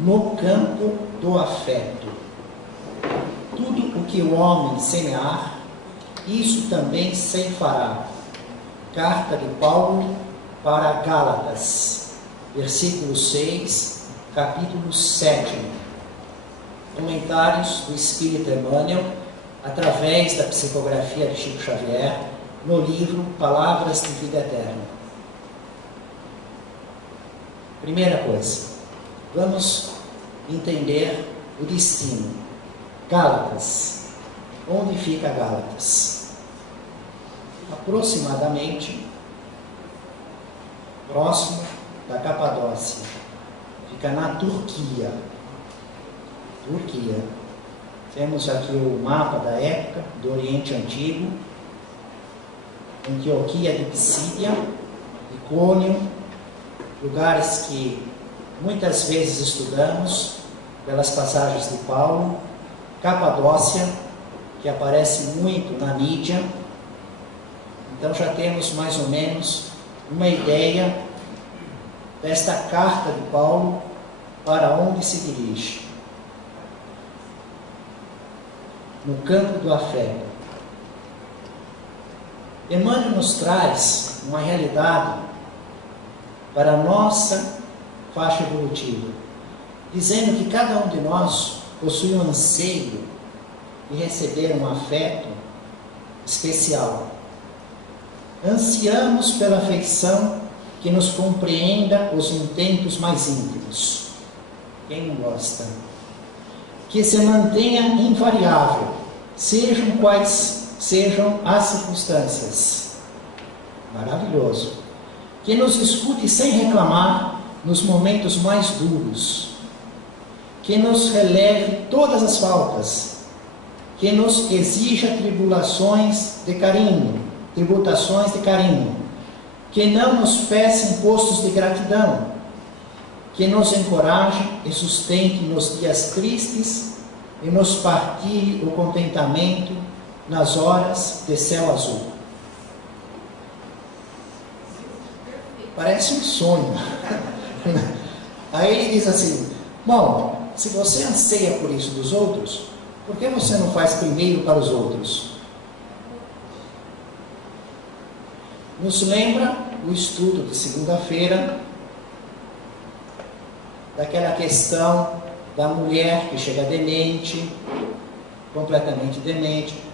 no campo do afeto. Tudo o que o homem semear, isso também ceifará. Carta de Paulo para Gálatas, versículo 6, capítulo 7. Comentários do Espírito Emmanuel, através da psicografia de Chico Xavier, no livro Palavras de Vida Eterna. Primeira coisa, vamos entender o destino. Gálatas. Onde fica Gálatas? Aproximadamente próximo da Capadócia. Fica na Turquia. Temos aqui o mapa da época do Oriente Antigo. Antioquia de Psídia, Icônio, lugares que muitas vezes estudamos pelas passagens de Paulo. Capadócia, que aparece muito na mídia. Então já temos mais ou menos uma ideia desta carta de Paulo, para onde se dirige. No campo do afeto. Emmanuel nos traz uma realidade para a nossa faixa evolutiva, dizendo que cada um de nós possui um anseio de receber um afeto especial. Ansiamos pela afeição que nos compreenda os intentos mais íntimos. Quem não gosta? Que se mantenha invariável, sejam quais sejam as circunstâncias. Maravilhoso. Que nos escute sem reclamar nos momentos mais duros. Que nos releve todas as faltas. Que nos exija tributações de carinho. Que não nos peça impostos de gratidão. Que nos encoraje e sustente nos dias tristes e nos partilhe o contentamento nas horas de céu azul. Parece um sonho. Aí ele diz assim: bom, se você anseia por isso dos outros, por que você não faz primeiro para os outros? Nos lembra o estudo de segunda-feira, daquela questão da mulher que chega demente, completamente demente.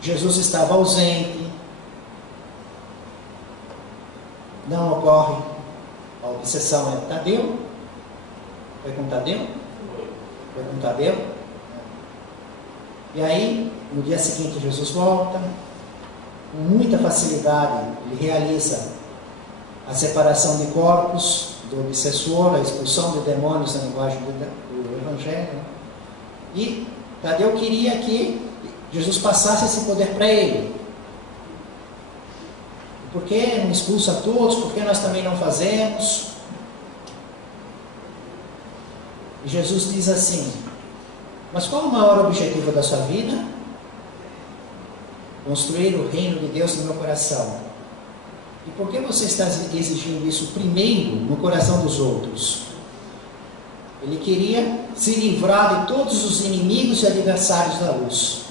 Jesus estava ausente, não ocorre a obsessão. É Tadeu? Foi com Tadeu? Foi com Tadeu? E aí, no dia seguinte, Jesus volta, com muita facilidade, ele realiza a separação de corpos do obsessor, a expulsão de demônios na linguagem do Evangelho. E Tadeu queria que Jesus passasse esse poder para ele. Por que não expulsa todos? Por que nós também não fazemos? E Jesus diz assim: mas qual o maior objetivo da sua vida? Construir o reino de Deus no meu coração. E por que você está exigindo isso primeiro no coração dos outros? Ele queria se livrar de todos os inimigos e adversários da luz.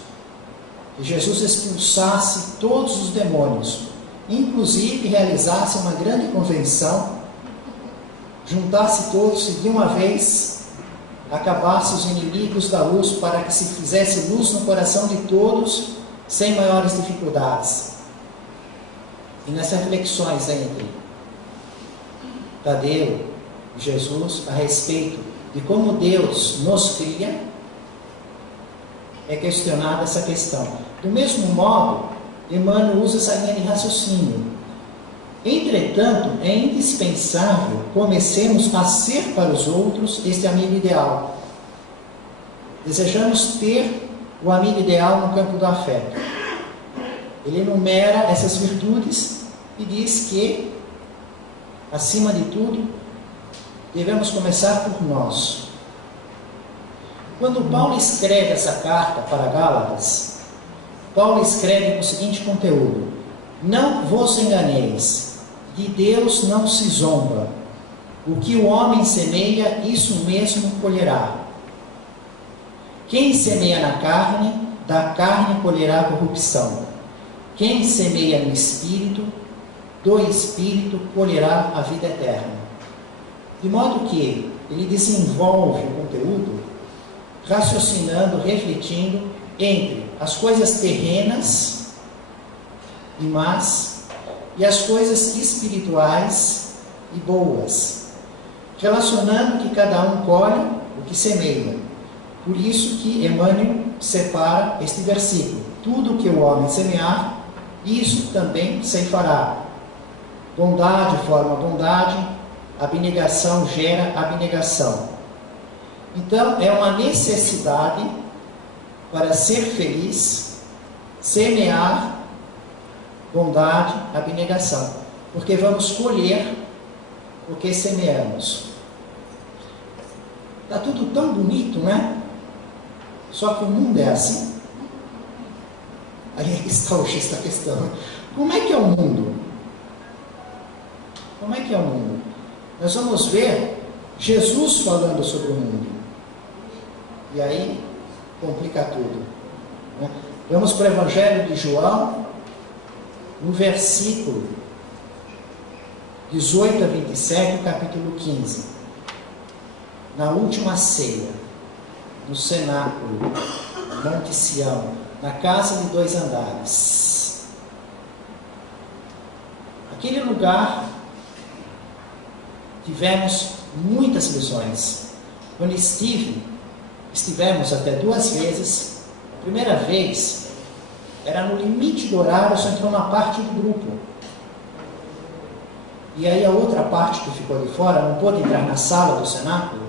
Que Jesus expulsasse todos os demônios, inclusive realizasse uma grande convenção, juntasse todos e de uma vez acabasse os inimigos da luz, para que se fizesse luz no coração de todos sem maiores dificuldades. E nas reflexões entre Tadeu e Jesus a respeito de como Deus nos cria, é questionada essa questão. Do mesmo modo, Emmanuel usa essa linha de raciocínio. Entretanto, é indispensável comecemos a ser para os outros este amigo ideal. Desejamos ter o amigo ideal no campo do afeto. Ele enumera essas virtudes e diz que, acima de tudo, devemos começar por nós. Quando Paulo escreve essa carta para Gálatas, Paulo escreve com o seguinte conteúdo: não vos enganeis, de Deus não se zomba. O que o homem semeia, isso mesmo colherá. Quem semeia na carne, da carne colherá corrupção. Quem semeia no Espírito, do Espírito colherá a vida eterna. De modo que ele desenvolve o conteúdo raciocinando, refletindo entre as coisas terrenas e más e as coisas espirituais e boas, relacionando que cada um colhe o que semeia. Por isso que Emmanuel separa este versículo: tudo o que o homem semear, isso também ceifará. Bondade forma bondade, abnegação gera abnegação. Então, é uma necessidade para ser feliz, semear bondade, abnegação, porque vamos colher o que semeamos. Está tudo tão bonito, né? Só que o mundo é assim. Aí está hoje esta questão. Como é que é o mundo? Como é que é o mundo? Nós vamos ver Jesus falando sobre o mundo. E aí complica tudo, né? Vamos para o Evangelho de João, no versículo 18 a 27, capítulo 15. Na última ceia, no cenáculo, Monte Sião, na casa de 2 andares. Aquele lugar, tivemos muitas lições. Quando estivemos até 2 vezes. A primeira vez, era no limite do horário, só entrou uma parte do grupo. E aí a outra parte que ficou de fora, não pôde entrar na sala do cenáculo,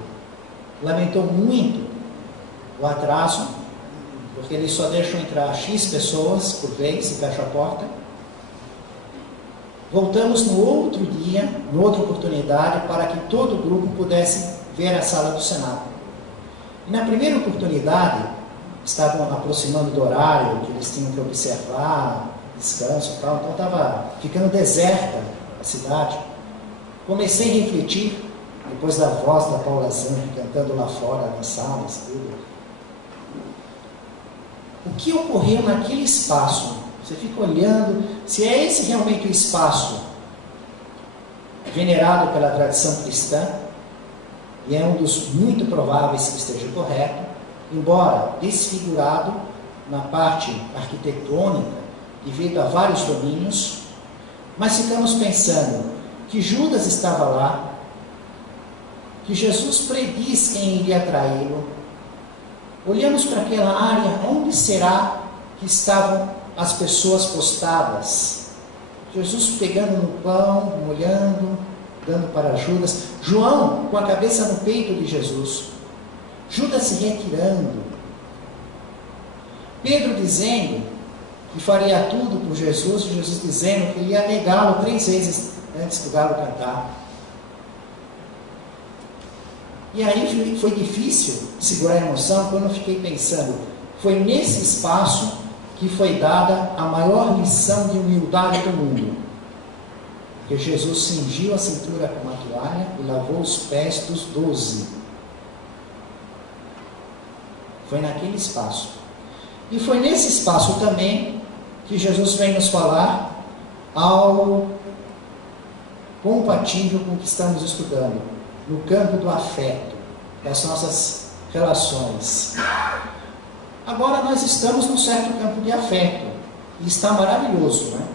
lamentou muito o atraso, porque eles só deixam entrar X pessoas por vez e fecham a porta. Voltamos no outro dia, em outra oportunidade, para que todo o grupo pudesse ver a sala do cenáculo. E na primeira oportunidade, estavam aproximando do horário que eles tinham que observar, descanso e tal, então estava ficando deserta a cidade. Comecei a refletir, depois da voz da Paula Zampi cantando lá fora nas salas, tudo. O que ocorreu naquele espaço? Você fica olhando, se é esse realmente o espaço venerado pela tradição cristã, e é um dos muito prováveis que esteja correto, embora desfigurado na parte arquitetônica, devido a vários domínios, mas ficamos pensando que Judas estava lá, que Jesus prediz quem iria traí-lo. Olhamos para aquela área, onde será que estavam as pessoas postadas? Jesus pegando no pão, molhando, dando para Judas. João com a cabeça no peito de Jesus. Judas se retirando. Pedro dizendo que faria tudo por Jesus. Jesus dizendo que ele ia negá-lo 3 vezes antes do galo cantar. E aí foi difícil segurar a emoção quando eu fiquei pensando. Foi nesse espaço que foi dada a maior lição de humildade do mundo. Porque Jesus cingiu a cintura com uma toalha e lavou os pés dos 12. Foi naquele espaço. E foi nesse espaço também que Jesus vem nos falar algo compatível com o que estamos estudando, no campo do afeto, das nossas relações. Agora nós estamos num certo campo de afeto, e está maravilhoso, né?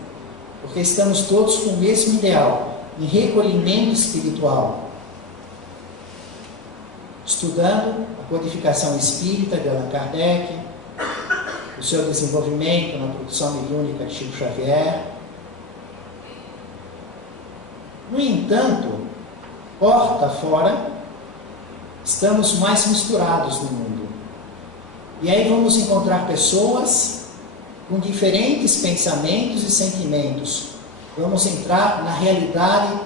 Porque estamos todos com o mesmo ideal, em recolhimento espiritual, estudando a codificação espírita de Allan Kardec, o seu desenvolvimento na produção mediúnica de Chico Xavier. No entanto, porta fora, estamos mais misturados no mundo. E aí vamos encontrar pessoas com diferentes pensamentos e sentimentos. Vamos entrar na realidade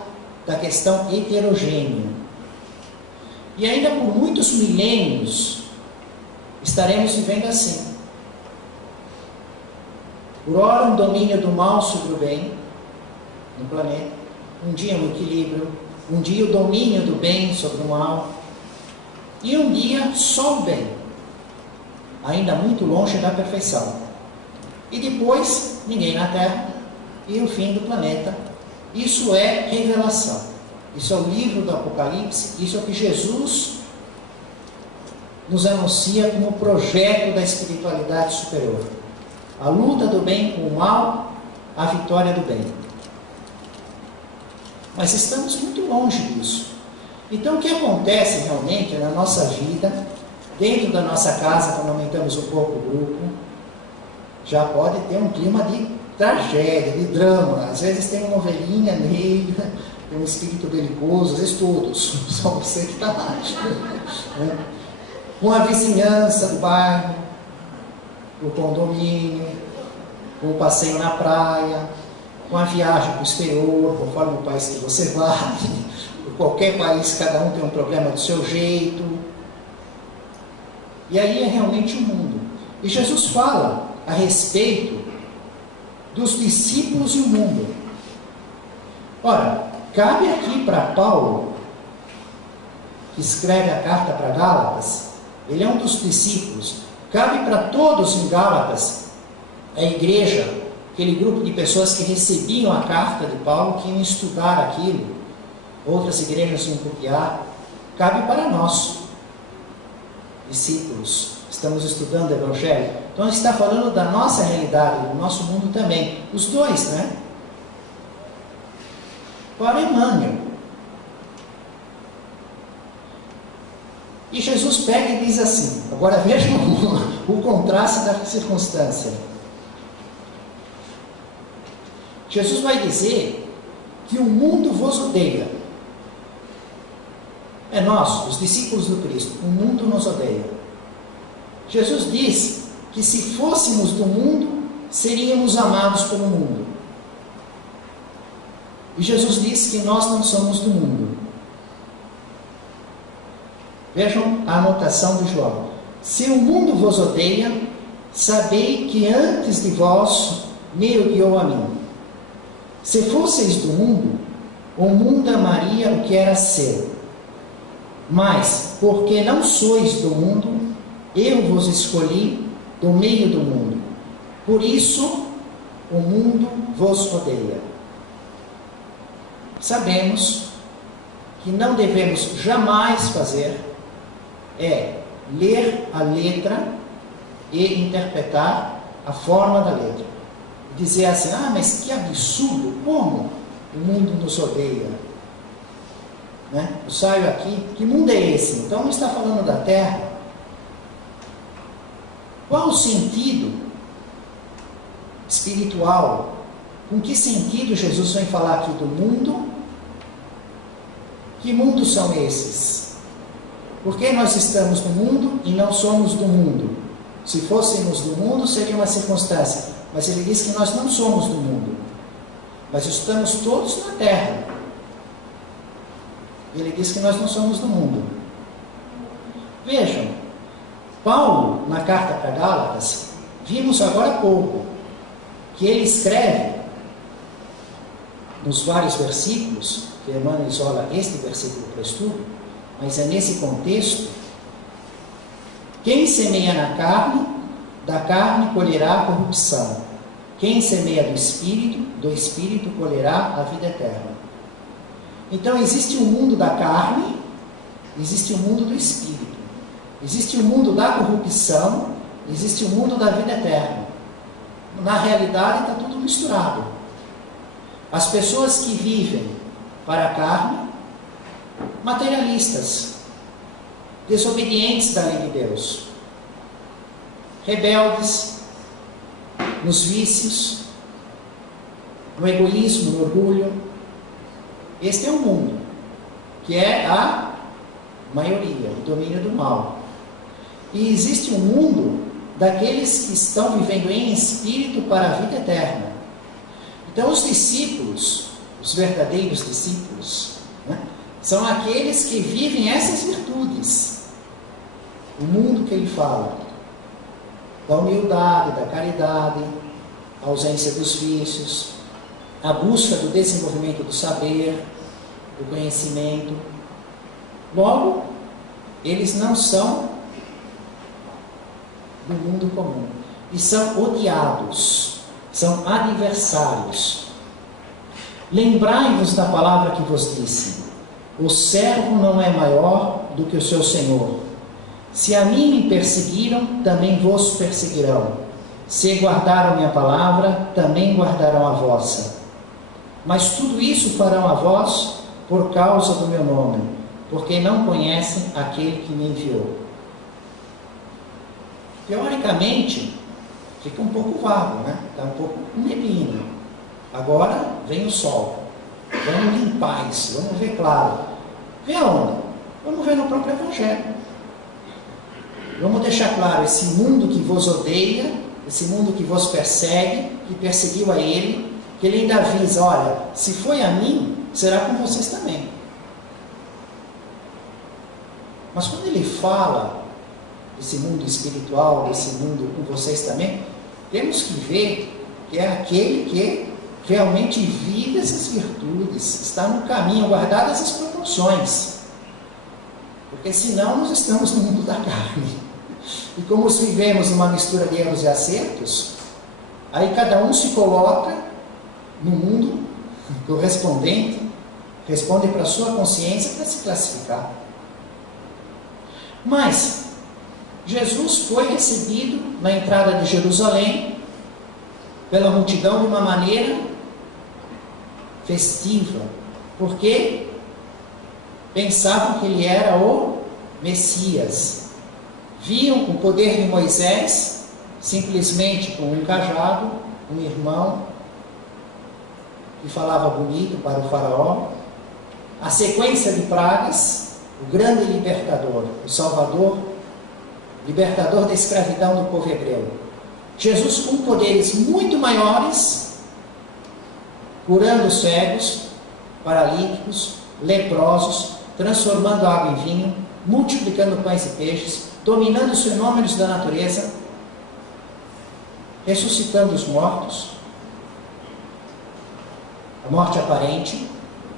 da questão heterogênea. E ainda por muitos milênios estaremos vivendo assim. Por ora um domínio do mal sobre o bem no planeta, um dia um equilíbrio, um dia o domínio do bem sobre o mal, e um dia só o bem, ainda muito longe da perfeição. E depois, ninguém na Terra e o fim do planeta. Isso é revelação. Isso é o livro do Apocalipse, isso é o que Jesus nos anuncia como projeto da espiritualidade superior. A luta do bem com o mal, a vitória do bem. Mas estamos muito longe disso. Então o que acontece realmente na nossa vida, dentro da nossa casa, quando aumentamos um pouco o grupo, já pode ter um clima de tragédia, de drama. Às vezes tem uma ovelhinha negra, tem um espírito belicoso, às vezes todos, só você que está lá. Com a vizinhança do bairro, o condomínio, com o passeio na praia, com a viagem para o exterior, conforme o país que você vai. Por qualquer país, cada um tem um problema do seu jeito. E aí é realmente o mundo. E Jesus fala a respeito dos discípulos e o mundo. Ora, cabe aqui para Paulo, que escreve a carta para Gálatas, ele é um dos discípulos, cabe para todos em Gálatas, a igreja, aquele grupo de pessoas que recebiam a carta de Paulo, que iam estudar aquilo, outras igrejas iam copiar, cabe para nós, discípulos, estamos estudando o Evangelho. Então a gente está falando da nossa realidade, do nosso mundo também, os dois, né? Para Emmanuel. E Jesus pega e diz assim, agora vejam o contraste da circunstância. Jesus vai dizer que o mundo vos odeia. É nós, os discípulos do Cristo, o mundo nos odeia. Jesus diz que se fôssemos do mundo, seríamos amados pelo mundo. E Jesus diz que nós não somos do mundo. Vejam a anotação de João. Se o mundo vos odeia, sabei que antes de vós me odiou a mim. Se fosseis do mundo, o mundo amaria o que era seu. Mas, porque não sois do mundo, eu vos escolhi do meio do mundo. Por isso, o mundo vos odeia. Sabemos que não devemos jamais fazer é ler a letra e interpretar a forma da letra. Dizer assim, mas que absurdo, como o mundo nos odeia? Né? Eu saio aqui, que mundo é esse? Então não está falando da Terra. Qual o sentido espiritual? Com que sentido Jesus vem falar aqui do mundo? Que mundos são esses? Por que nós estamos no mundo e não somos do mundo? Se fôssemos do mundo, seria uma circunstância. Mas ele diz que nós não somos do mundo. Mas estamos todos na Terra. Ele diz que nós não somos do mundo. Vejam, Paulo, na carta para Gálatas, vimos agora há pouco, que ele escreve, nos vários versículos, que Emmanuel isola este versículo para estudo, mas é nesse contexto, quem semeia na carne, da carne colherá a corrupção. Quem semeia do Espírito colherá a vida eterna. Então existe o mundo da carne, existe o mundo do Espírito. Existe o mundo da corrupção, existe o mundo da vida eterna. Na realidade está tudo misturado. As pessoas que vivem para a carne, materialistas, desobedientes da lei de Deus, rebeldes, nos vícios, no egoísmo, no orgulho. Este é o mundo, que é a maioria, o domínio do mal. E existe um mundo daqueles que estão vivendo em espírito para a vida eterna. Então os discípulos, os verdadeiros discípulos, né, são aqueles que vivem essas virtudes. O mundo que ele fala, da humildade, da caridade, a ausência dos vícios, a busca do desenvolvimento do saber, do conhecimento. Logo, eles não são do mundo comum. E são odiados, são adversários. Lembrai-vos da palavra que vos disse: o servo não é maior do que o seu senhor. Se a mim me perseguiram, também vos perseguirão. Se guardaram minha palavra, também guardarão a vossa. Mas tudo isso farão a vós por causa do meu nome, porque não conhecem aquele que me enviou. Teoricamente, fica um pouco vago, né? Está um pouco neblina. Agora vem o sol. Vamos limpar isso, vamos ver claro. Vê aonde? Vamos ver no próprio Evangelho. Vamos deixar claro, esse mundo que vos odeia, esse mundo que vos persegue, que perseguiu a ele, que ele ainda avisa: olha, se foi a mim, será com vocês também. Mas quando ele fala desse mundo espiritual, desse mundo com vocês também, temos que ver que é aquele que realmente vive essas virtudes, está no caminho, guardadas as proporções. Porque senão nós estamos no mundo da carne. E como vivemos numa mistura de erros e acertos, aí cada um se coloca no mundo correspondente, responde para a sua consciência para se classificar. Mas Jesus foi recebido na entrada de Jerusalém pela multidão de uma maneira festiva, porque pensavam que ele era o Messias. Viam o poder de Moisés simplesmente com um cajado, um irmão que falava bonito para o faraó, a sequência de pragas, o grande libertador, o Salvador, libertador da escravidão do povo hebreu. Jesus com poderes muito maiores, curando cegos, paralíticos, leprosos, transformando água em vinho, multiplicando pães e peixes, dominando os fenômenos da natureza, ressuscitando os mortos, a morte aparente,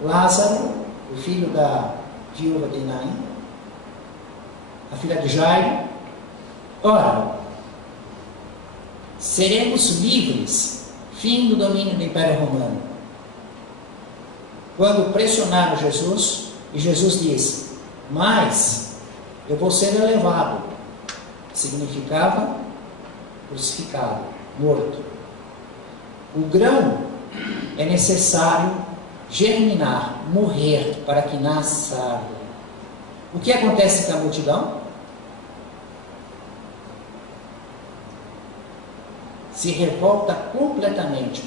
Lázaro, o filho da viúva de Naim, a filha de Jairo. Ora, seremos livres, fim do domínio do Império Romano. Quando pressionaram Jesus, e Jesus disse: mas eu vou ser elevado. Significava crucificado, morto. O grão é necessário germinar, morrer, para que nasça a árvore. O que acontece com a multidão? Se revolta completamente.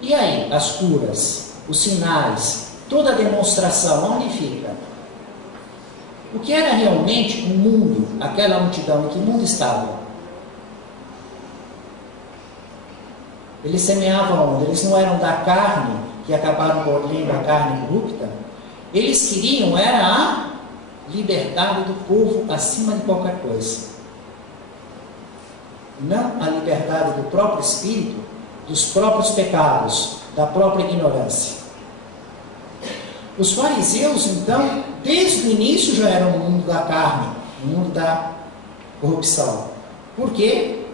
E aí, as curas, os sinais, toda a demonstração, onde fica? O que era realmente o mundo, aquela multidão, em que mundo estava? Eles semeavam onde? Eles não eram da carne, que acabaram colhendo a carne corrupta. Eles queriam era a liberdade do povo acima de qualquer coisa. Não a liberdade do próprio espírito, dos próprios pecados, da própria ignorância. Os fariseus, então, desde o início já eram no mundo da carne, no mundo da corrupção. Por quê?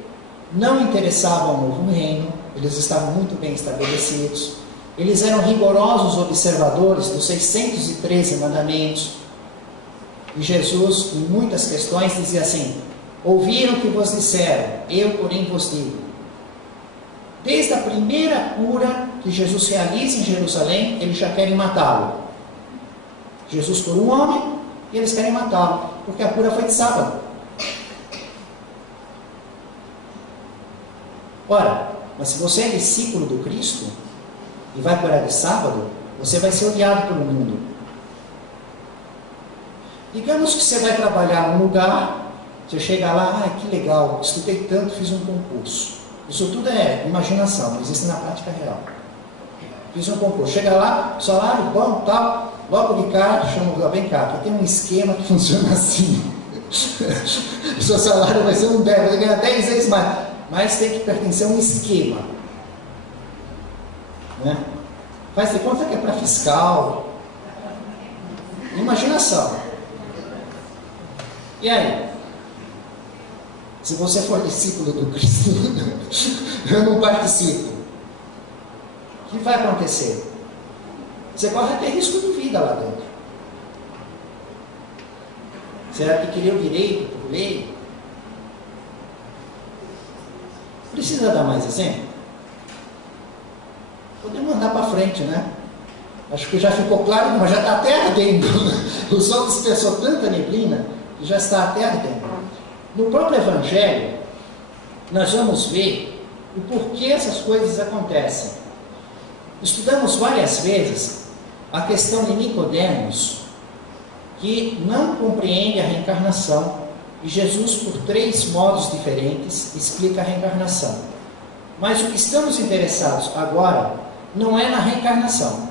Não interessavam o novo reino, eles estavam muito bem estabelecidos, eles eram rigorosos observadores dos 613 mandamentos. E Jesus, em muitas questões, dizia assim: ouviram o que vos disseram, eu, porém, vos digo. Desde a primeira cura que Jesus realiza em Jerusalém, eles já querem matá-lo. Jesus curou um homem e eles querem matá-lo, porque a cura foi de sábado. Ora, mas se você é discípulo do Cristo e vai curar de sábado, você vai ser odiado pelo mundo. Digamos que você vai trabalhar num lugar, você chega lá: que legal, estudei tanto, fiz um concurso. Isso tudo é imaginação, não existe na prática real. Fiz um concurso, chega lá, salário bom, tal, logo de cara, chama: vem cá, aqui tem um esquema que funciona assim. O seu salário vai ser um 10, vai ganhar 10 vezes mais, mas tem que pertencer a um esquema. Né? Faz de conta que é para fiscal, Imaginação. E aí? Se você for discípulo do Cristo, eu não participo. O que vai acontecer? Você corre até risco de vida lá dentro. Será que queria o direito por lei? Precisa dar mais exemplo? Podemos andar para frente, né? Acho que já ficou claro, mas já está até ardendo. O sol dispersou tanta neblina que já está até ardendo. No próprio Evangelho, nós vamos ver o porquê essas coisas acontecem. Estudamos várias vezes a questão de Nicodemos, que não compreende a reencarnação, e Jesus, por 3 modos diferentes, explica a reencarnação. Mas o que estamos interessados agora não é na reencarnação,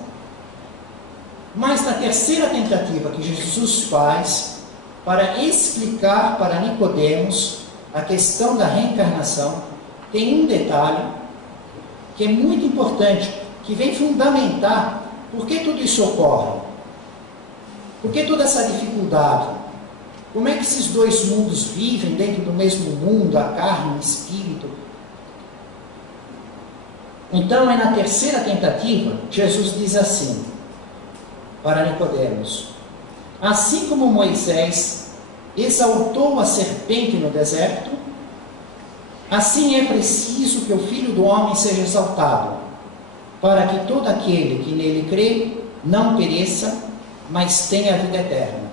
mas na terceira tentativa que Jesus faz para explicar para Nicodemos a questão da reencarnação. Tem um detalhe que é muito importante, que vem fundamentar por que tudo isso ocorre. Por que toda essa dificuldade? Como é que esses 2 mundos vivem dentro do mesmo mundo, a carne e o espírito? Então, é na terceira tentativa, Jesus diz assim, para Nicodemos: assim como Moisés exaltou a serpente no deserto, assim é preciso que o Filho do Homem seja exaltado, para que todo aquele que nele crê não pereça, mas tenha a vida eterna.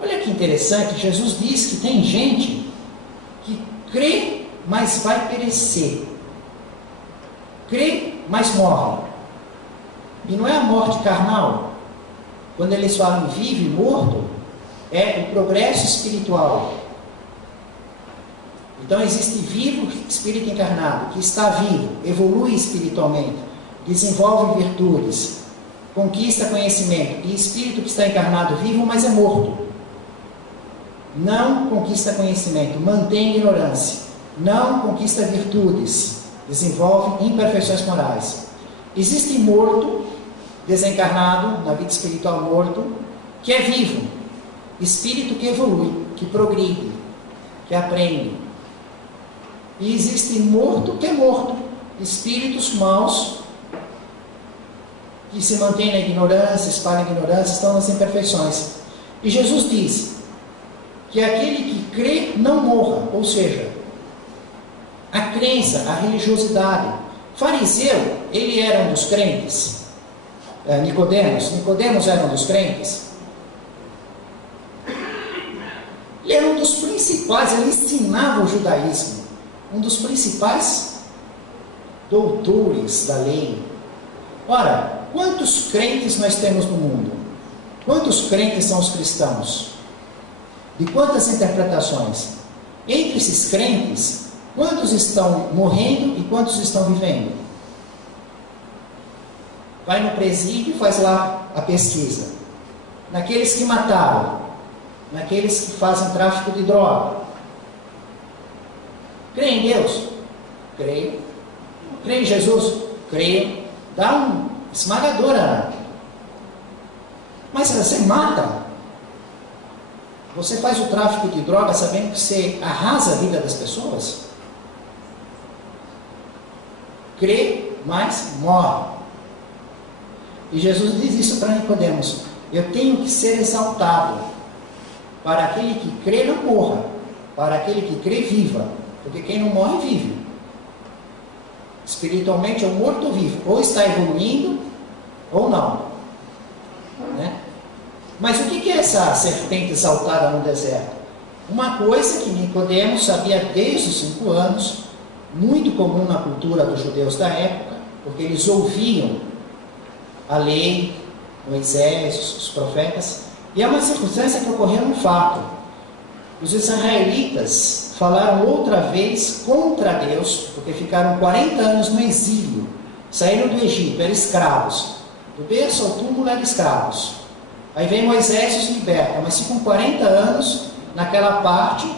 Olha que interessante, Jesus diz que tem gente que crê, mas vai perecer. Crê, mas morre. E não é a morte carnal. Quando eles falam vivo e morto, é o progresso espiritual. Então existe vivo espírito encarnado, que está vivo, evolui espiritualmente, desenvolve virtudes, conquista conhecimento, e espírito que está encarnado vivo, mas é morto. Não conquista conhecimento, mantém ignorância, não conquista virtudes, desenvolve imperfeições morais. Existe morto, desencarnado, na vida espiritual morto, que é vivo, espírito que evolui, que progride, que aprende. E existe morto que é morto, espíritos maus, que se mantêm na ignorância, espalham a ignorância, estão nas imperfeições. E Jesus diz que aquele que crê não morra, ou seja, a crença, a religiosidade. Fariseu, ele era um dos crentes. Nicodemos era um dos crentes. Ele era um dos principais, ele ensinava o judaísmo, um dos principais doutores da lei. Ora, quantos crentes nós temos no mundo? Quantos crentes são os cristãos? De quantas interpretações? Entre esses crentes, quantos estão morrendo e quantos estão vivendo? Vai no presídio e faz lá a pesquisa. Naqueles que mataram, naqueles que fazem tráfico de droga. Crê em Deus? Creio. Crê em Jesus? Creio. Dá um esmagadora. Mas você mata. Você faz o tráfico de droga sabendo que você arrasa a vida das pessoas? Crê, mas morre. E Jesus diz isso para Nicodemos: eu tenho que ser exaltado, para aquele que crê não morra, para aquele que crê viva, porque quem não morre vive. Espiritualmente é um morto vivo, ou está evoluindo ou não, né? Mas o que é essa serpente exaltada no deserto? Uma coisa que Nicodemos sabia desde os 5 anos, muito comum na cultura dos judeus da época, porque eles ouviam a lei, Moisés, os profetas, e é uma circunstância que ocorreu no fato. Os israelitas falaram outra vez contra Deus, porque ficaram 40 anos no exílio, saíram do Egito, eram escravos, do berço ao túmulo eram escravos. Aí vem Moisés e os liberta, mas ficam 40 anos naquela parte,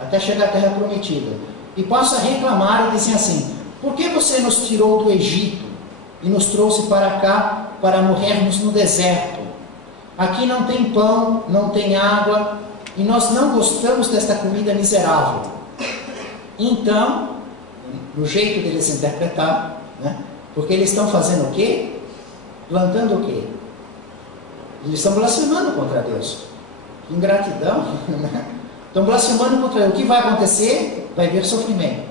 até chegar à terra prometida. E passam a reclamar e dizem assim: por que você nos tirou do Egito e nos trouxe para cá para morrermos no deserto? Aqui não tem pão, não tem água, e nós não gostamos desta comida miserável. Então, no jeito deles interpretar, né? Porque eles estão fazendo o quê? Plantando o quê? Eles estão blasfemando contra Deus. Ingratidão, né? Estão blasfemando contra Deus. O que vai acontecer? Vai haver sofrimento.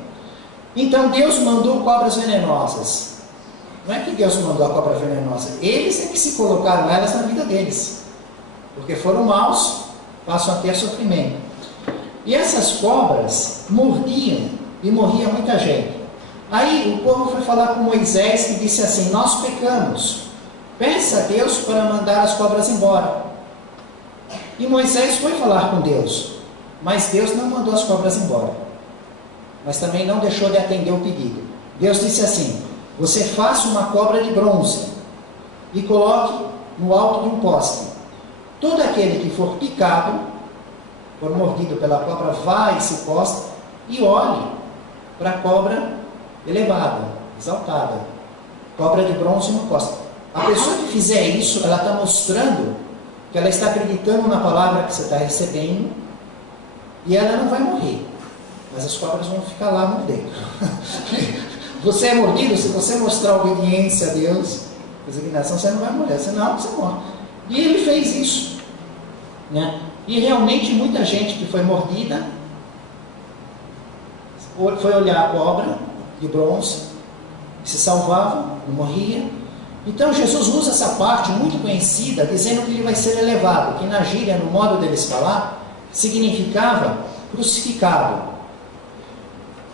Então Deus mandou cobras venenosas. Não é que Deus mandou a cobra venenosa, eles é que se colocaram elas na vida deles. Porque foram maus, passam a ter sofrimento. E essas cobras mordiam, e morria muita gente. Aí o povo foi falar com Moisés e disse assim: nós pecamos, peça a Deus para mandar as cobras embora. E Moisés foi falar com Deus, mas Deus não mandou as cobras embora, mas também não deixou de atender o pedido. Deus disse assim: você faça uma cobra de bronze e coloque no alto de um poste. Todo aquele que for picado, for mordido pela cobra, vá a esse poste e olhe para a cobra elevada, exaltada, cobra de bronze no poste. A pessoa que fizer isso, ela está mostrando que ela está acreditando na palavra que você está recebendo, e ela não vai morrer, mas as cobras vão ficar lá mordendo. Você é mordido, se você mostrar obediência a Deus, resignação, você não vai morrer, senão você morre. E ele fez isso, né? E realmente muita gente que foi mordida foi olhar a cobra de bronze, se salvava, não morria. Então Jesus usa essa parte muito conhecida, dizendo que ele vai ser elevado, que na gíria, no modo deles falar, significava crucificado.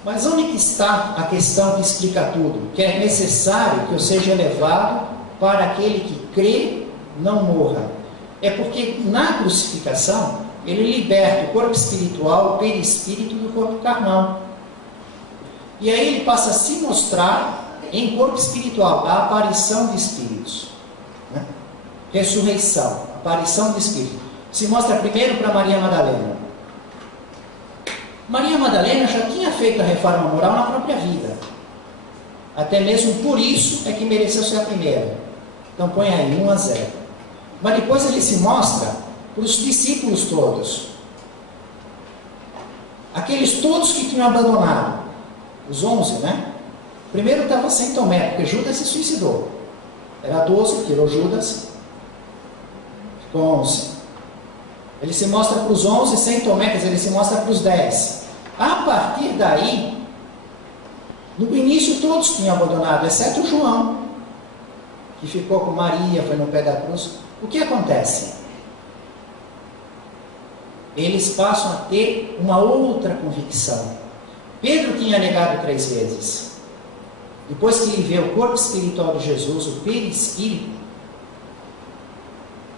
Mas onde que está a questão que explica tudo? Que é necessário que eu seja elevado para aquele que crê não morra. É porque na crucificação ele liberta o corpo espiritual, o perispírito do corpo carnal. E aí ele passa a se mostrar em corpo espiritual, a aparição de espíritos, né? Ressurreição, aparição de espíritos. Se mostra primeiro para Maria Madalena. Maria Madalena já tinha feito a reforma moral na própria vida. Até mesmo por isso é que mereceu ser a primeira. Então põe aí 1-0. Mas depois ele se mostra para os discípulos todos. Aqueles todos que tinham abandonado. Os 11, né? Primeiro estava sem Tomé, porque Judas se suicidou. Era 12, tirou Judas. Ficou 11. Ele se mostra para os 11 sem Tomé, quer dizer, ele se mostra para os 10. A partir daí, no início todos tinham abandonado, exceto João, que ficou com Maria, foi no pé da cruz. O que acontece? Eles passam a ter uma outra convicção. Pedro tinha negado 3 vezes. Depois que ele vê o corpo espiritual de Jesus, o perispírito,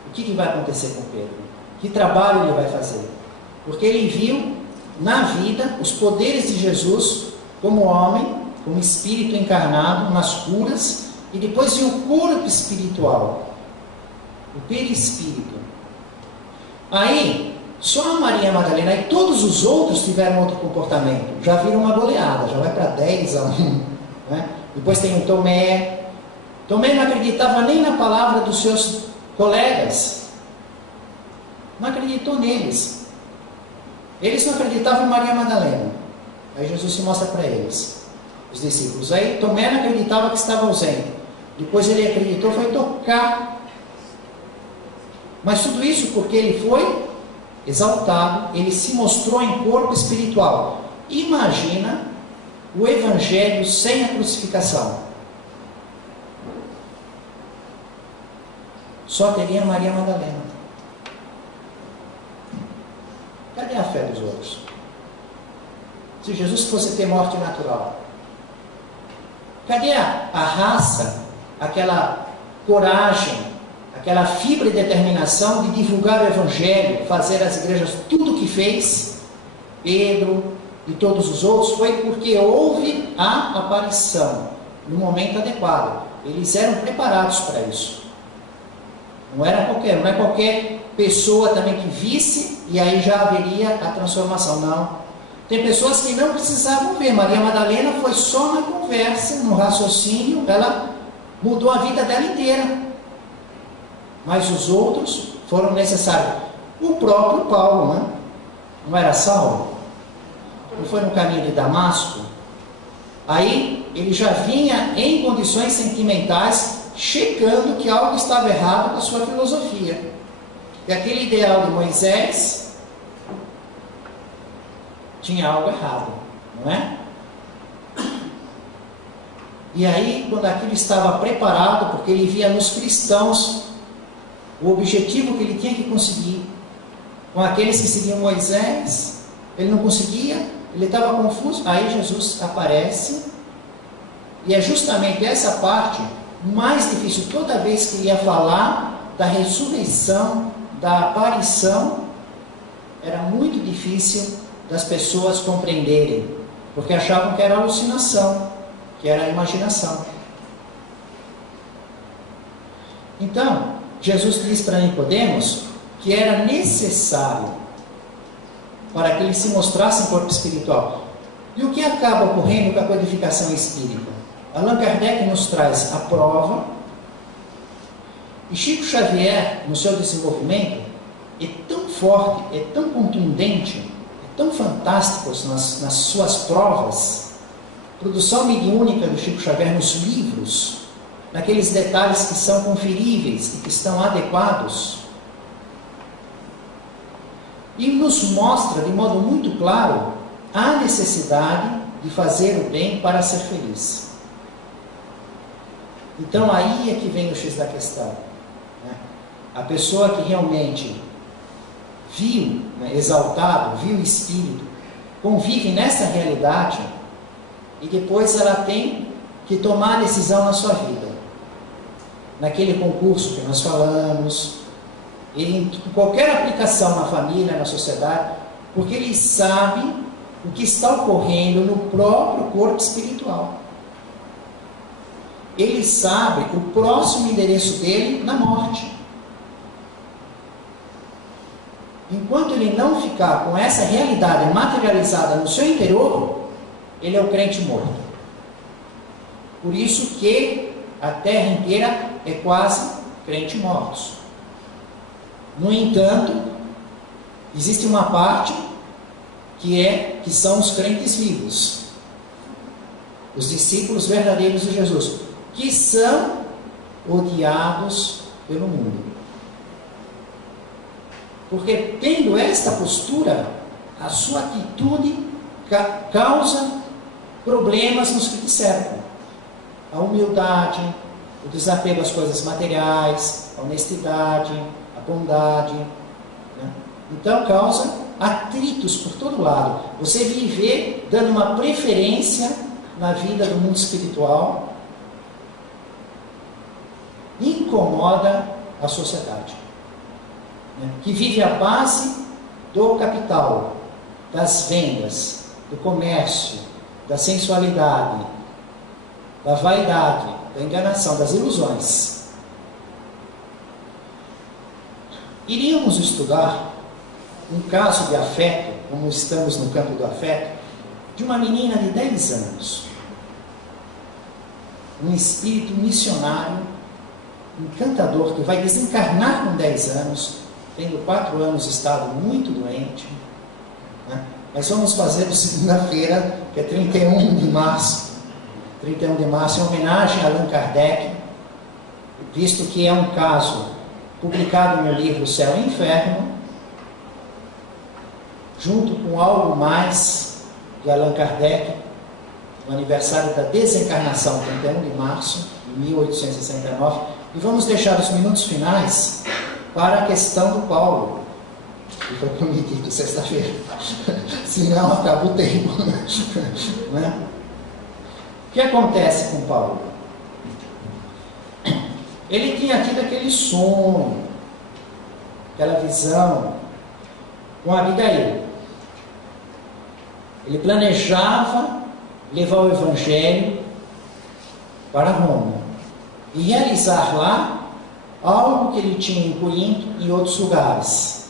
o que vai acontecer com Pedro? Que trabalho ele vai fazer? Porque ele viu na vida os poderes de Jesus como homem, como espírito encarnado nas curas, e depois viu o corpo espiritual, o perispírito. Aí, só a Maria Madalena e todos os outros tiveram outro comportamento. Já viram uma goleada, já vai para 10-1. Né? Depois tem o Tomé. Tomé não acreditava nem na palavra dos seus colegas. Não acreditou neles. Eles não acreditavam em Maria Madalena. Aí Jesus se mostra para eles, os discípulos. Aí Tomé não acreditava que estava ausente. Depois ele acreditou, foi tocar. Mas tudo isso porque ele foi exaltado, ele se mostrou em corpo espiritual. Imagina o evangelho sem a crucificação. Só teria Maria Madalena. Cadê a fé dos outros? Se Jesus fosse ter morte natural, cadê a raça, aquela coragem, aquela fibra e determinação de divulgar o evangelho, fazer as igrejas tudo o que fez? Pedro e todos os outros, foi porque houve a aparição no momento adequado. Eles eram preparados para isso. Não é qualquer pessoa também que visse e aí já haveria a transformação. Não. Tem pessoas que não precisavam ver. Maria Madalena foi só na conversa, no raciocínio, ela mudou a vida dela inteira. Mas os outros foram necessários. O próprio Paulo, né? Não era Saulo? Não foi no caminho de Damasco? Aí ele já vinha em condições sentimentais, checando que algo estava errado com a sua filosofia. E aquele ideal de Moisés tinha algo errado, não é? E aí, quando aquilo estava preparado, porque ele via nos cristãos o objetivo que ele tinha que conseguir, com aqueles que seguiam Moisés, ele não conseguia, ele estava confuso. Aí Jesus aparece, e é justamente essa parte mais difícil. Toda vez que ia falar da ressurreição, da aparição, era muito difícil das pessoas compreenderem, porque achavam que era alucinação, que era imaginação. Então, Jesus diz para Nicodemos que era necessário para que ele se mostrasse em corpo espiritual. E o que acaba ocorrendo com a codificação espírita? Allan Kardec nos traz a prova, e Chico Xavier, no seu desenvolvimento, é tão forte, é tão contundente, é tão fantástico nas suas provas, produção mediúnica do Chico Xavier nos livros, naqueles detalhes que são conferíveis e que estão adequados, e nos mostra de modo muito claro a necessidade de fazer o bem para ser feliz. Então aí é que vem o X da questão, né? A pessoa que realmente viu, né, exaltado, viu o Espírito, convive nessa realidade, e depois ela tem que tomar a decisão na sua vida, naquele concurso que nós falamos, em qualquer aplicação na família, na sociedade, porque ele sabe o que está ocorrendo no próprio corpo espiritual. Ele sabe o próximo endereço dele na morte. Enquanto ele não ficar com essa realidade materializada no seu interior, ele é o crente morto. Por isso que a terra inteira é quase crente mortos. No entanto, existe uma parte que são os crentes vivos, os discípulos verdadeiros de Jesus, que são odiados pelo mundo. Porque tendo esta postura, a sua atitude causa problemas nos que te cercam. A humildade, o desapego às coisas materiais, a honestidade, a bondade, né? Então causa atritos por todo lado. Você viver dando uma preferência na vida do mundo espiritual incomoda a sociedade, né? Que vive à base do capital, das vendas, do comércio, da sensualidade, da vaidade, da enganação, das ilusões. Iríamos estudar um caso de afeto, como estamos no campo do afeto, de uma menina de 10 anos. Um espírito missionário, encantador, que vai desencarnar com 10 anos, tendo 4 anos estado muito doente, né? Mas vamos fazer segunda-feira, que é 31 de março. 31 de março, em homenagem a Allan Kardec, visto que é um caso publicado no meu livro Céu e Inferno, junto com algo mais de Allan Kardec, no aniversário da desencarnação, 31 de março de 1869, e vamos deixar os minutos finais para a questão do Paulo, que foi prometido sexta-feira, senão acaba o tempo, né? O que acontece com Paulo? Ele tinha tido aquele sonho, aquela visão com Abigail. Ele planejava levar o Evangelho para Roma e realizar lá algo que ele tinha em Corinto e em outros lugares.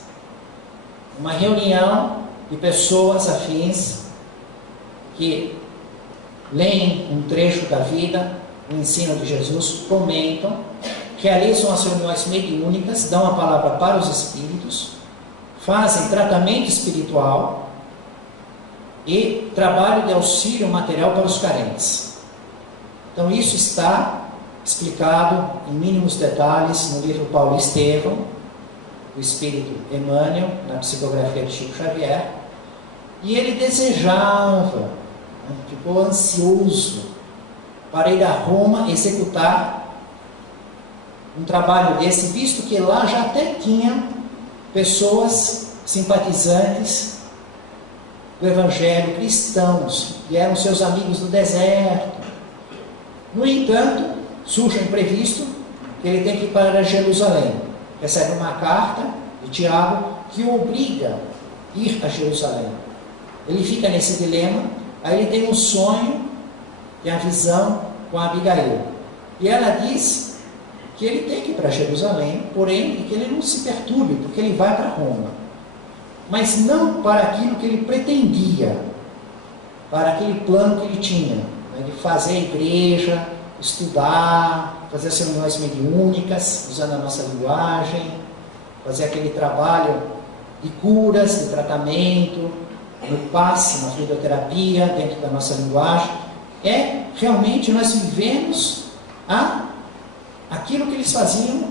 Uma reunião de pessoas afins que leem um trecho da vida, o ensino de Jesus, comentam realizam as reuniões mediúnicas, dão a palavra para os espíritos, fazem tratamento espiritual e trabalho de auxílio material para os carentes. Então isso está explicado em mínimos detalhes no livro Paulo Estevão, o Espírito Emmanuel, na psicografia de Chico Xavier. E ele desejava, ficou ansioso para ir a Roma executar um trabalho desse, visto que lá já até tinha pessoas simpatizantes do Evangelho, cristãos, que eram seus amigos do deserto. No entanto, surge um imprevisto, que ele tem que ir para Jerusalém. Recebe uma carta de Tiago que o obriga a ir a Jerusalém. Ele fica nesse dilema, aí ele tem um sonho, tem a visão com a Abigail. E ela diz que ele tem que ir para Jerusalém, porém, que ele não se perturbe, porque ele vai para Roma. Mas não para aquilo que ele pretendia, para aquele plano que ele tinha, né, de fazer a igreja, estudar, fazer as reuniões mediúnicas, usando a nossa linguagem, fazer aquele trabalho de curas, de tratamento, no passe, na fluidoterapia, dentro da nossa linguagem. Realmente nós vivemos aquilo que eles faziam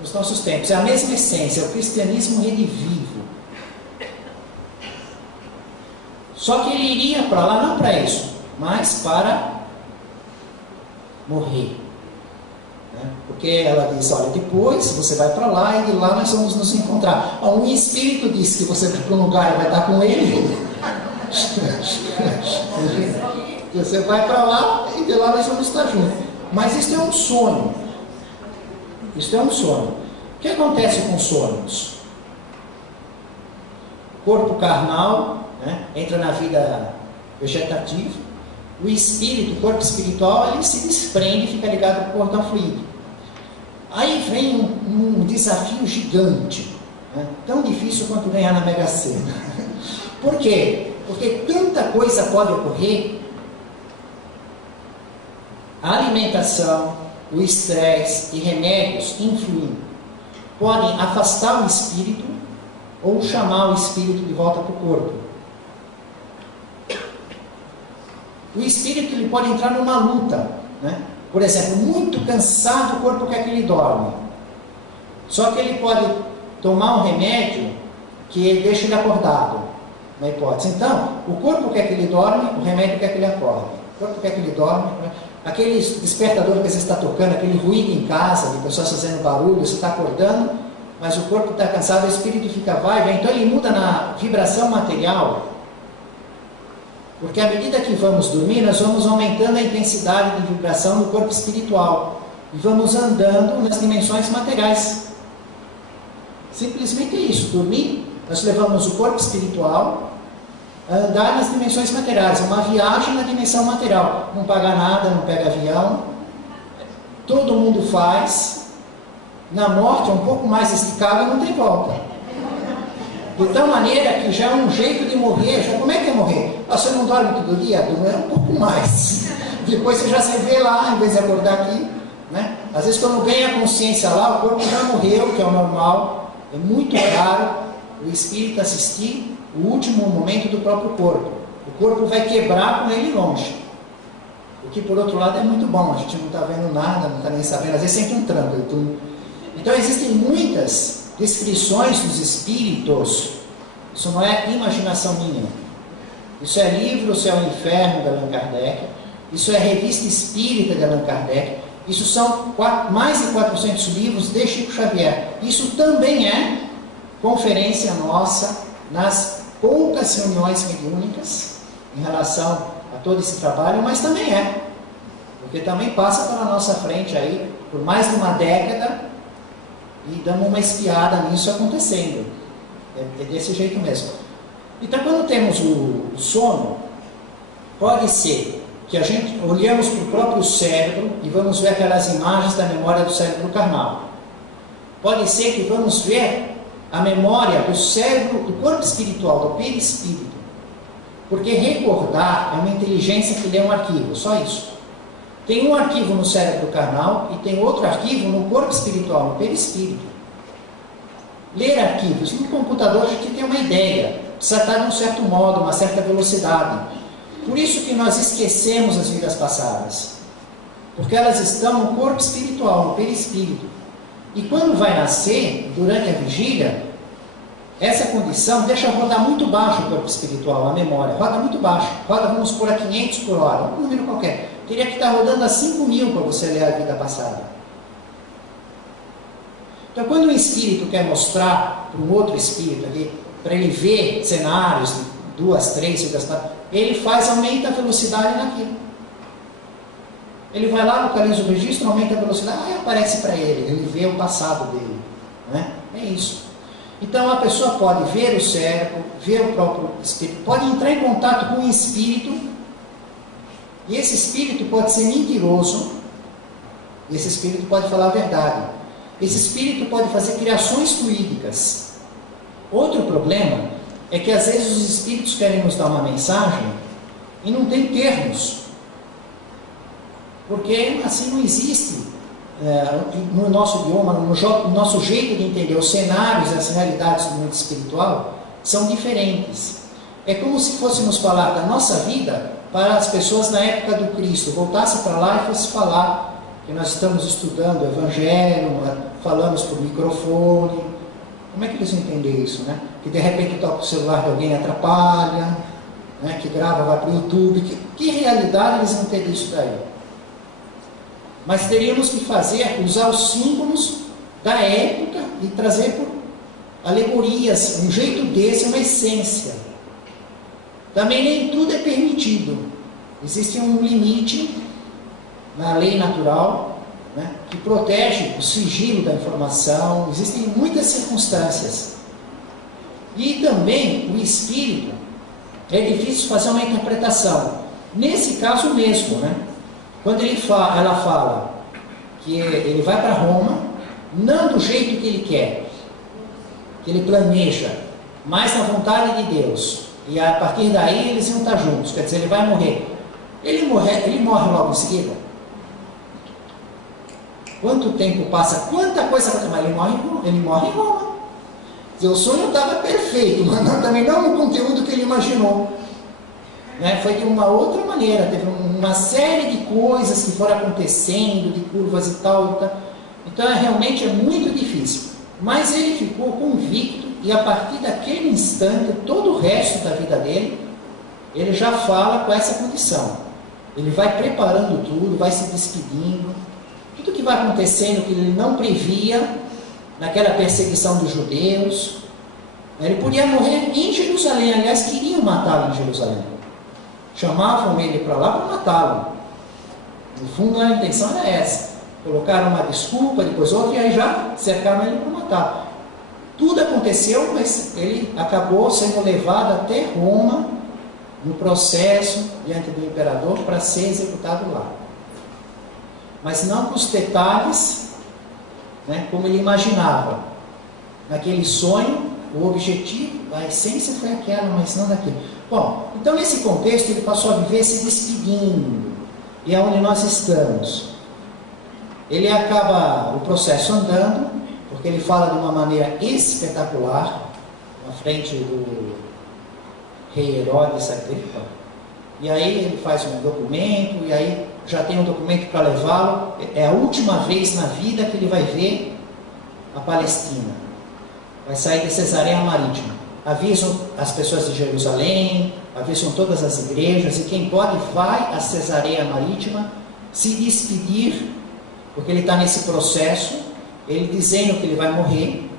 nos nossos tempos. É a mesma essência, é o cristianismo redivivo. Só que ele iria para lá não para isso, mas para morrer. Porque ela diz, olha, depois você vai para lá e de lá nós vamos nos encontrar. Um espírito diz que você vai para um lugar e vai estar com ele. Você vai para lá e de lá nós vamos estar juntos. Mas isso é um sonho. Isso é um sonho. O que acontece com sonhos? O corpo carnal, né, entra na vida vegetativa. O espírito, o corpo espiritual, ele se desprende e fica ligado ao cordão fluido. Aí vem um desafio gigante, né? Tão difícil quanto ganhar na Mega Sena. Por quê? Porque tanta coisa pode ocorrer. A alimentação, o estresse e remédios influem. Podem afastar o espírito ou chamar o espírito de volta para o corpo. O espírito ele pode entrar numa luta, né? Por exemplo, muito cansado, o corpo quer que ele dorme. Só que ele pode tomar um remédio que ele deixa ele acordado, na hipótese. Então, o corpo quer que ele dorme, o remédio quer que ele acorde. O corpo quer que ele dorme. Aquele despertador que você está tocando, aquele ruído em casa, de pessoas fazendo barulho, você está acordando, mas o corpo está cansado, o espírito fica vai, vem. Então ele muda na vibração material. Porque à medida que vamos dormir, nós vamos aumentando a intensidade de vibração do corpo espiritual. E vamos andando nas dimensões materiais. Simplesmente isso. Dormir, nós levamos o corpo espiritual a andar nas dimensões materiais. É uma viagem na dimensão material. Não paga nada, não pega avião. Todo mundo faz. Na morte é um pouco mais esticado e não tem volta. De tal maneira que já é um jeito de morrer. Já, como é que é morrer? Você não dorme todo dia? Dorme um pouco mais. Depois você já se vê lá, em vez de acordar aqui, né? Às vezes quando ganha a consciência lá, o corpo já morreu, que é o normal. É muito raro o espírito assistir o último momento do próprio corpo. O corpo vai quebrar com ele longe. O que por outro lado é muito bom. A gente não está vendo nada, não está nem sabendo. Às vezes sempre um tranco. Então existem muitas descrições dos espíritos. Isso não é imaginação minha. Isso é livro, isso é o Inferno de Allan Kardec. Isso é Revista Espírita de Allan Kardec. Isso são mais de 400 livros de Chico Xavier. Isso também é conferência nossa nas poucas reuniões mediúnicas em relação a todo esse trabalho, mas também porque também passa pela nossa frente aí por mais de uma década e damos uma espiada nisso acontecendo. É desse jeito mesmo. Então, quando temos o sono, pode ser que a gente olhamos para o próprio cérebro e vamos ver aquelas imagens da memória do cérebro carnal. Pode ser que vamos ver a memória do cérebro, do corpo espiritual, do perispírito. Porque recordar é uma inteligência que lê um arquivo, só isso. Tem um arquivo no cérebro carnal e tem outro arquivo no corpo espiritual, no perispírito. Ler arquivos no computador a gente tem uma ideia, precisa estar de um certo modo, uma certa velocidade. Por isso que nós esquecemos as vidas passadas, porque elas estão no corpo espiritual, no perispírito. E quando vai nascer, durante a vigília, essa condição deixa rodar muito baixo o corpo espiritual, a memória, roda muito baixo, roda, vamos por a 500 por hora, um número qualquer. Teria que estar rodando a 5.000 para você ler a vida passada. Então, quando um espírito quer mostrar para um outro espírito ali, para ele ver cenários de 2, 3 vidas passadas, ele aumenta a velocidade naquilo. Ele vai lá, localiza o registro, aumenta a velocidade, aí aparece para ele vê o passado dele. Né? É isso. Então a pessoa pode ver o cérebro, ver o próprio espírito, pode entrar em contato com o espírito, e esse espírito pode ser mentiroso, esse espírito pode falar a verdade, esse espírito pode fazer criações fluídicas. Outro problema é que às vezes os espíritos querem nos dar uma mensagem e não tem termos, porque assim não existe no nosso idioma, no nosso jeito de entender os cenários, as realidades do mundo espiritual são diferentes. É como se fôssemos falar da nossa vida para as pessoas na época do Cristo, voltasse para lá e fosse falar que nós estamos estudando o Evangelho, falamos por microfone. Como é que eles vão entender isso, né? Que de repente toca o celular de alguém, atrapalha, né? Que grava, vai para o YouTube. Que realidade eles vão entender isso daí? Mas teríamos que usar os símbolos da época e trazer por alegorias, um jeito desse, uma essência. Também nem tudo é permitido. Existe um limite na lei natural, né, que protege o sigilo da informação. Existem muitas circunstâncias. E também o espírito, é difícil fazer uma interpretação. Nesse caso mesmo, né? Quando ela fala que ele vai para Roma, não do jeito que ele quer, que ele planeja, mas na vontade de Deus, e a partir daí eles vão estar juntos, quer dizer, ele vai morrer. Ele morre logo em seguida. Quanto tempo passa, quanta coisa vai tomar, ele morre em Roma. O sonho estava perfeito, mas também não no conteúdo que ele imaginou. Foi de uma outra maneira, teve uma série de coisas que foram acontecendo, de curvas e tal. Então realmente é muito difícil. Mas ele ficou convicto e a partir daquele instante, todo o resto da vida dele, ele já fala com essa condição. Ele vai preparando tudo, vai se despedindo. Tudo que vai acontecendo que ele não previa, naquela perseguição dos judeus. Ele podia morrer em Jerusalém, aliás, queriam matá-lo em Jerusalém. Chamavam ele para lá para matá-lo. No fundo, a intenção era essa. Colocaram uma desculpa, depois outra, e aí já cercaram ele para matá-lo. Tudo aconteceu, mas ele acabou sendo levado até Roma, no processo, diante do imperador, para ser executado lá. Mas não com os detalhes, como ele imaginava. Naquele sonho, o objetivo, a essência foi aquela, mas não daquilo. Bom, então nesse contexto ele passou a viver se despedindo, e é onde nós estamos. Ele acaba o processo andando, porque ele fala de uma maneira espetacular, na frente do rei Herodes Agripa, e aí ele faz um documento, e aí já tem um documento para levá-lo, é a última vez na vida que ele vai ver a Palestina, vai sair de Cesareia Marítima. Avisam as pessoas de Jerusalém, avisam todas as igrejas, e quem pode vai a Cesareia Marítima se despedir, porque ele está nesse processo, ele dizendo que ele vai morrer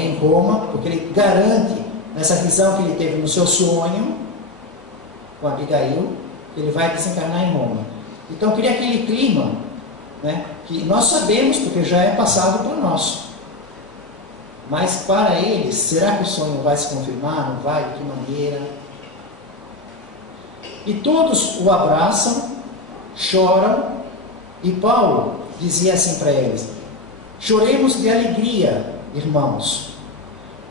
em Roma, porque ele garante, nessa visão que ele teve no seu sonho, com Abigail, que ele vai desencarnar em Roma. Então cria aquele clima, que nós sabemos, porque já é passado por nós. Mas para eles, será que o sonho vai se confirmar? Não vai? De que maneira? E todos o abraçam, choram, e Paulo dizia assim para eles: choremos de alegria, irmãos.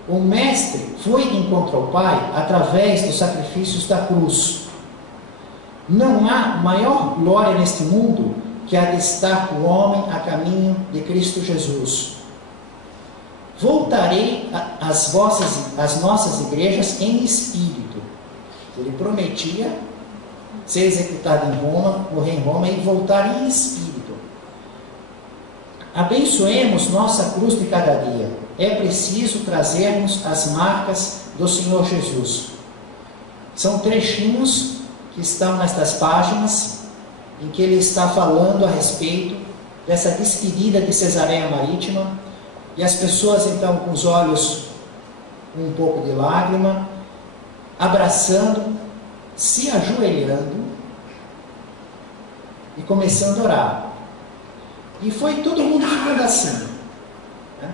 O Mestre foi de encontro ao Pai através dos sacrifícios da cruz. Não há maior glória neste mundo que a de estar com o homem a caminho de Cristo Jesus. Voltarei às nossas igrejas em espírito. Ele prometia ser executado em Roma, morrer em Roma e voltar em espírito. Abençoemos nossa cruz de cada dia. É preciso trazermos as marcas do Senhor Jesus. São trechinhos que estão nestas páginas, em que ele está falando a respeito dessa despedida de Cesareia Marítima, e as pessoas então com os olhos com um pouco de lágrima, abraçando, se ajoelhando e começando a orar. E foi todo mundo ficando assim, né?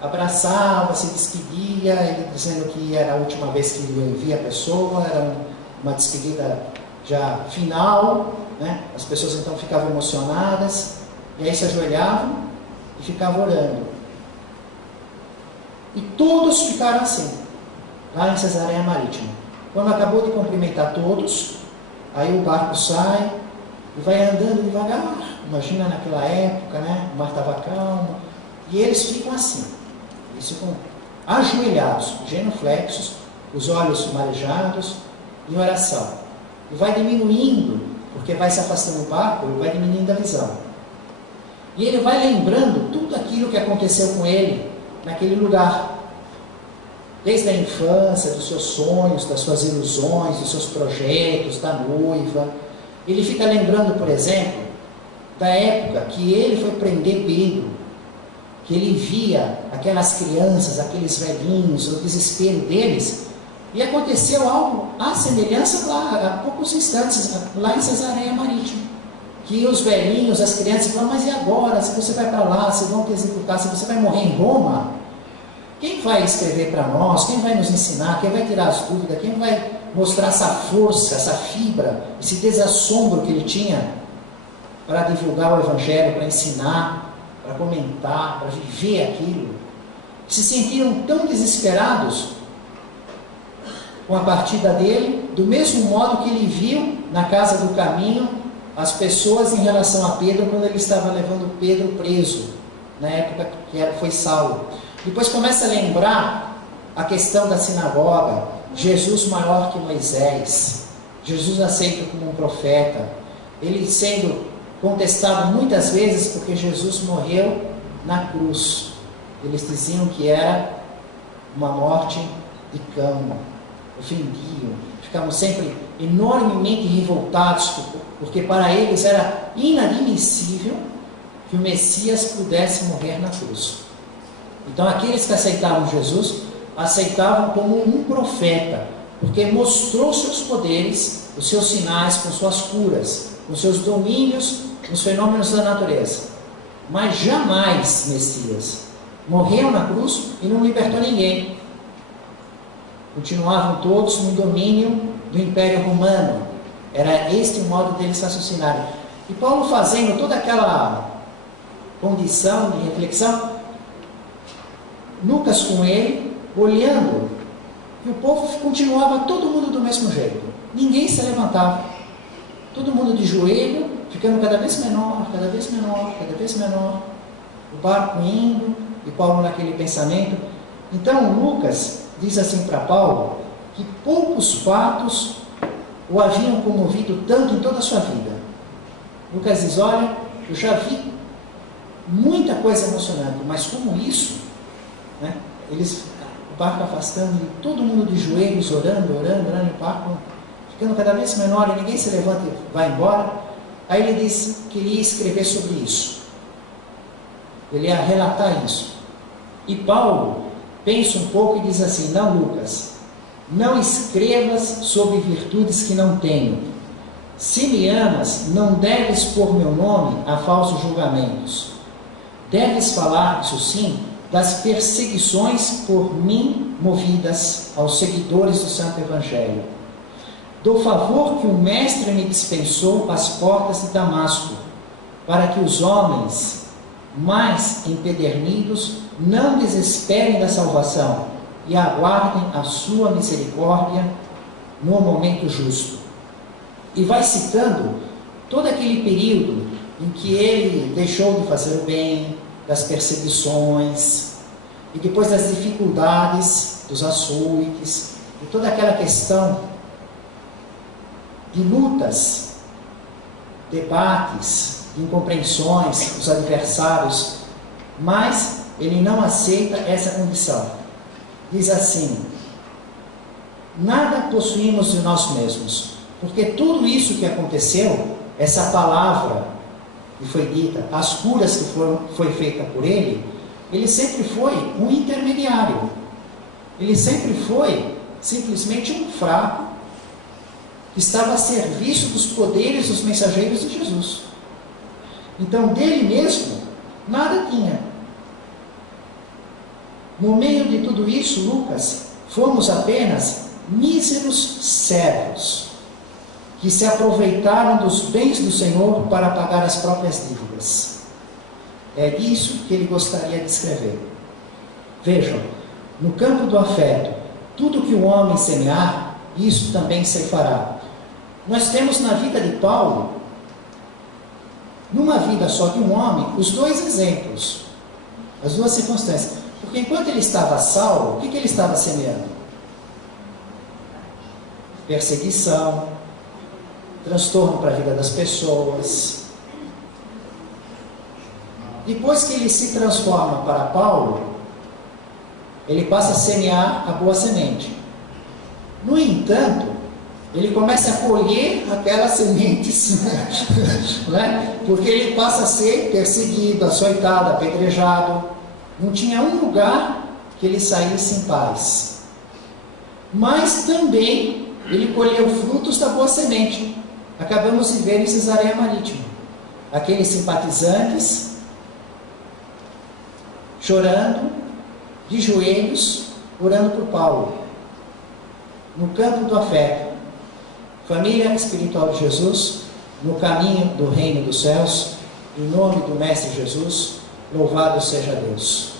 Abraçava, se despedia, ele dizendo que era a última vez que ele via a pessoa, era uma despedida já final, né? As pessoas então ficavam emocionadas, e aí se ajoelhavam e ficavam orando. E todos ficaram assim, lá em Cesareia Marítima. Quando acabou de cumprimentar todos, aí o barco sai e vai andando devagar. Imagina naquela época, né? O mar estava calmo, e eles ficam assim, eles ficam ajoelhados, genuflexos, os olhos marejados, em oração. E vai diminuindo, porque vai se afastando do barco, ele vai diminuindo a visão. E ele vai lembrando tudo aquilo que aconteceu com ele naquele lugar. Desde a infância, dos seus sonhos, das suas ilusões, dos seus projetos, da noiva. Ele fica lembrando, por exemplo, da época que ele foi prender Pedro, que ele via aquelas crianças, aqueles velhinhos, o desespero deles, e aconteceu algo à semelhança lá, há poucos instantes, lá em Cesareia Marítima, que os velhinhos, as crianças falam, mas e agora, se você vai para lá, se vão te executar, se você vai morrer em Roma, quem vai escrever para nós, quem vai nos ensinar, quem vai tirar as dúvidas, quem vai mostrar essa força, essa fibra, esse desassombro que ele tinha para divulgar o Evangelho, para ensinar, para comentar, para viver aquilo. Se sentiram tão desesperados com a partida dele, do mesmo modo que ele viu na casa do caminho as pessoas em relação a Pedro, quando ele estava levando Pedro preso, na época que foi Saulo. Depois começa a lembrar a questão da sinagoga, Jesus maior que Moisés, Jesus aceito como um profeta, ele sendo contestado muitas vezes porque Jesus morreu na cruz. Eles diziam que era uma morte de cão, ofendiam, ficavam sempre enormemente revoltados, porque para eles era inadmissível que o Messias pudesse morrer na cruz. Então aqueles que aceitavam Jesus, aceitavam como um profeta, porque mostrou seus poderes, os seus sinais com suas curas, com seus domínios, nos fenômenos da natureza. Mas jamais Messias. Morreu na cruz e não libertou ninguém. Continuavam todos no domínio do Império Romano. Era este o modo deles raciocinarem. E Paulo, fazendo toda aquela condição de reflexão, Lucas com ele, olhando, e o povo continuava todo mundo do mesmo jeito. Ninguém se levantava. Todo mundo de joelho, ficando cada vez menor, cada vez menor, cada vez menor. O barco indo, e Paulo naquele pensamento. Então Lucas diz assim para Paulo, que poucos fatos o haviam comovido tanto em toda a sua vida. Lucas diz, olha, eu já vi muita coisa emocionante, mas como isso, né, o barco afastando, e todo mundo de joelhos, orando, o barco ficando cada vez menor, e ninguém se levanta e vai embora. Aí ele disse que ele ia escrever sobre isso, ele ia relatar isso. E Paulo pensa um pouco e diz assim, não, Lucas, não escrevas sobre virtudes que não tenho. Se me amas, não deves pôr meu nome a falsos julgamentos. Deves falar, isso sim, das perseguições por mim movidas aos seguidores do Santo Evangelho. Do favor que o Mestre me dispensou às portas de Damasco, para que os homens mais empedernidos não desesperem da salvação e aguardem a sua misericórdia no momento justo. e vai citando todo aquele período em que ele deixou de fazer o bem, das perseguições, e depois das dificuldades, dos açoites, e toda aquela questão de lutas, debates, incompreensões dos adversários, mas ele não aceita essa condição. Diz assim: nada possuímos de nós mesmos, porque tudo isso que aconteceu, essa palavra que foi dita, as curas que foi feita por ele sempre foi um intermediário. Ele sempre foi simplesmente um fraco que estava a serviço dos poderes dos mensageiros de Jesus. Então, dele mesmo, nada tinha. No meio de tudo isso, Lucas, fomos apenas míseros servos, que se aproveitaram dos bens do Senhor para pagar as próprias dívidas. É isso que ele gostaria de escrever. Vejam, no campo do afeto, tudo que o homem semear, isso também ceifará. Nós temos na vida de Paulo, numa vida só de um homem, os dois exemplos, as duas circunstâncias. Porque enquanto ele estava Saulo, o que ele estava semeando? Perseguição, transtorno para a vida das pessoas. Depois que ele se transforma para Paulo, ele passa a semear a boa semente. No entanto, ele começa a colher aquelas sementes, né? Porque ele passa a ser perseguido, açoitado, apedrejado. Não tinha um lugar que ele saísse em paz. Mas também ele colheu frutos da boa semente. Acabamos de ver em Cesareia Marítima aqueles simpatizantes chorando, de joelhos, orando por Paulo. No campo do afeto, família espiritual de Jesus, no caminho do reino dos céus, em nome do Mestre Jesus, louvado seja Deus.